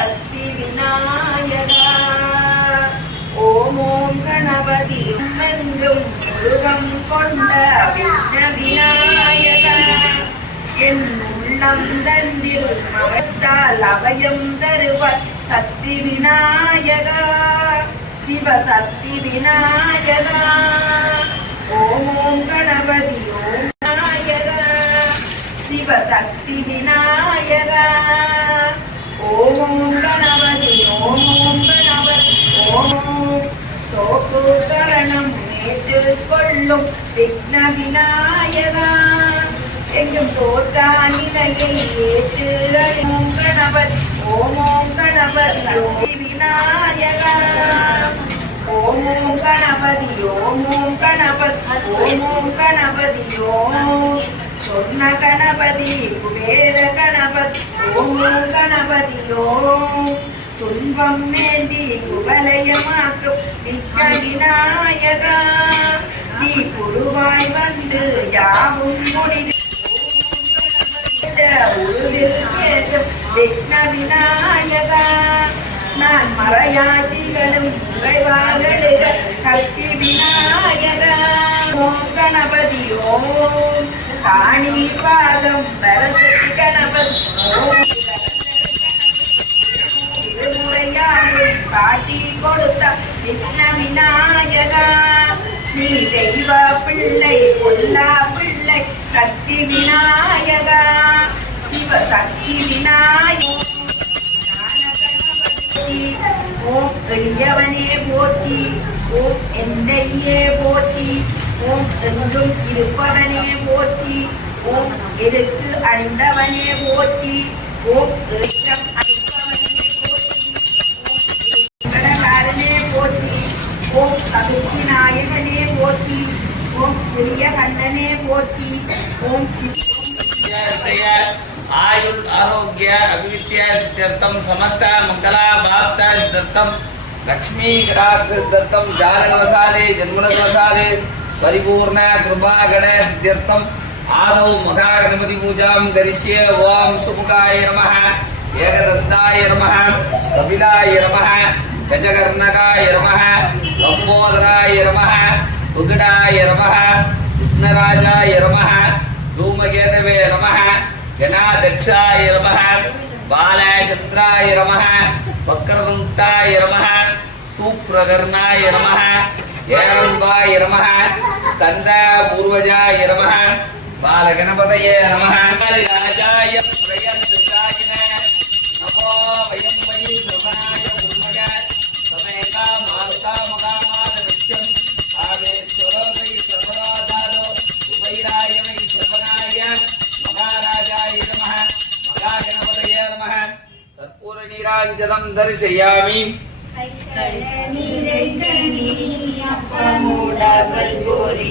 சக்தி விநாயகா. ஓம் ஓம் கணபதி எங்கும் உருவம் கொண்ட விக்ன விநாயகா. என் உள்ளம் தன்னில் மறைத்தால் அபயம் தருவார் சக்தி விநாயகா. சிவசக்தி விநாயகா. ஓம் ஓம் கணபதி ஓம் விநாயகா. சிவசக்தி விநாயகா. ஓம் ஓம் கணபதி ஓம் ஓம் கணபதி ஓம் ஓம். தோப்பு கரணம் ஏற்றுக்கொள்ளும் விக்ன விநாயகா. எங்கும் தோற்றா நிலையை ஏற்று ஓம் கணபதி ஓம் ஓம் கணபதி சக்தி விநாயகா. ஓம் ஓம் கணபதி ஓம் ஓம் கணபதி ஓம் ஓம் கணபதி ஓம். சொர்ண கணபதி குபேர கணபதி ஓம் ஓம் கணபதி ஓம். துன்பம் வேண்டி குவலயமாக்கும் விக்ன விநாயகா. நீ குருவாய் வந்து யாவும் முடிவு உருவில் பேசும் விக்ன விநாயகா. நான் மறையாதிகளும் உறைவாகளுக சக்தி விநாயகா. ஓம் கணபதி ஓம். காணி பாகம் வரசக்தி கணபதி ஓம். திருமுறையாகும் காட்டி கொடுத்த விக்ன விநாயகா. நீ தெய்வ பிள்ளை பொல்லா பிள்ளை சக்தி விநாயகா. சிவசக்தி விநாயகா. ஓம் எளியவனே போற்றி. ஓம் எந்தையே போற்றி. ஓம் எங்கும் இருப்பவனே போற்றி. ஓம் எருக்கு அணிந்தவனே போற்றி. ஓம் ஏற்றம் அளிப்பவனே போற்றி. ஓம் கடகாரனே போற்றி. ஓம் சதுர்த்தி நாயகனே போற்றி. ஓம் சிறிய கண்டனே போற்றி. ஓம் आयुर् आरोग्य अभिविद्या सिद्ध्यर्थम समस्त मंगला भाप्ता सिद्ध्यर्थम लक्ष्मी कटाक्ष सिद्ध्यर्थम जातकवसादे जन्मनवसादे परिपूर्ण कृपा गण सिद्ध्यर्थम आदौ महागणपति पूजां करिष्ये. ओम सुमुखाय नमः एकदन्ताय नमः कपिलाय नमः गजकर्णकाय नमः लंबोदराय नमः उग्राय नमः विघ्नराजाय नमः धूमकेतवे नमः गणाध्यक्षाय नमः बालचन्द्राय नमः वक्रतुण्डाय नमः सुप्रकर्णाय नमः हेरम्बाय नमः स्कन्दपूर्वजाय नमः बालगणपतये नमः राजाय प्रयन्ताय नमो वयं वै श्रवणाय कुर्मः समेका माता मगामाद नित्यं आवेश्वरोदय सर्वदारो उभयराय वै श्रवणाय महाराजाय नमः महागणपतये नमः. कर्पूरनीराञ्जनं दर्शयामि. நீரை கண்ணி அப்பமோட பல்போரி